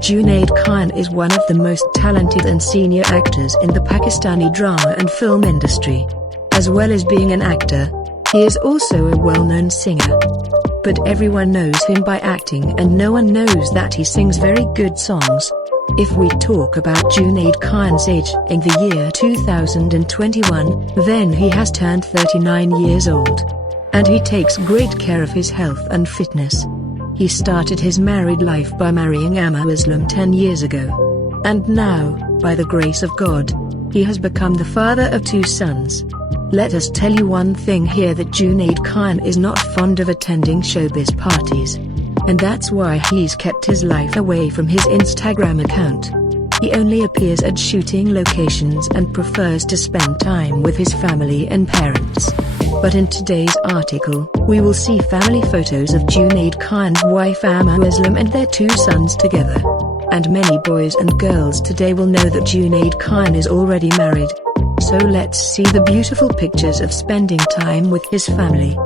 Junaid Khan is one of the most talented and senior actors in the Pakistani drama and film industry. As well as being an actor, he is also a well-known singer. But everyone knows him by acting and no one knows that he sings very good songs. If we talk about Junaid Khan's age in the year 2021, then he has turned 39 years old. And he takes great care of his health and fitness. He started his married life by marrying a Muslim 10 years ago. And now, by the grace of God, he has become the father of 2 sons. Let us tell you one thing here, that Junaid Khan is not fond of attending showbiz parties. And that's why he's kept his life away from his Instagram account. He only appears at shooting locations and prefers to spend time with his family and parents. But in today's article, we will see family photos of Junaid Khan's wife Amma Muslim and their 2 sons together. And many boys and girls today will know that Junaid Khan is already married. So let's see the beautiful pictures of spending time with his family.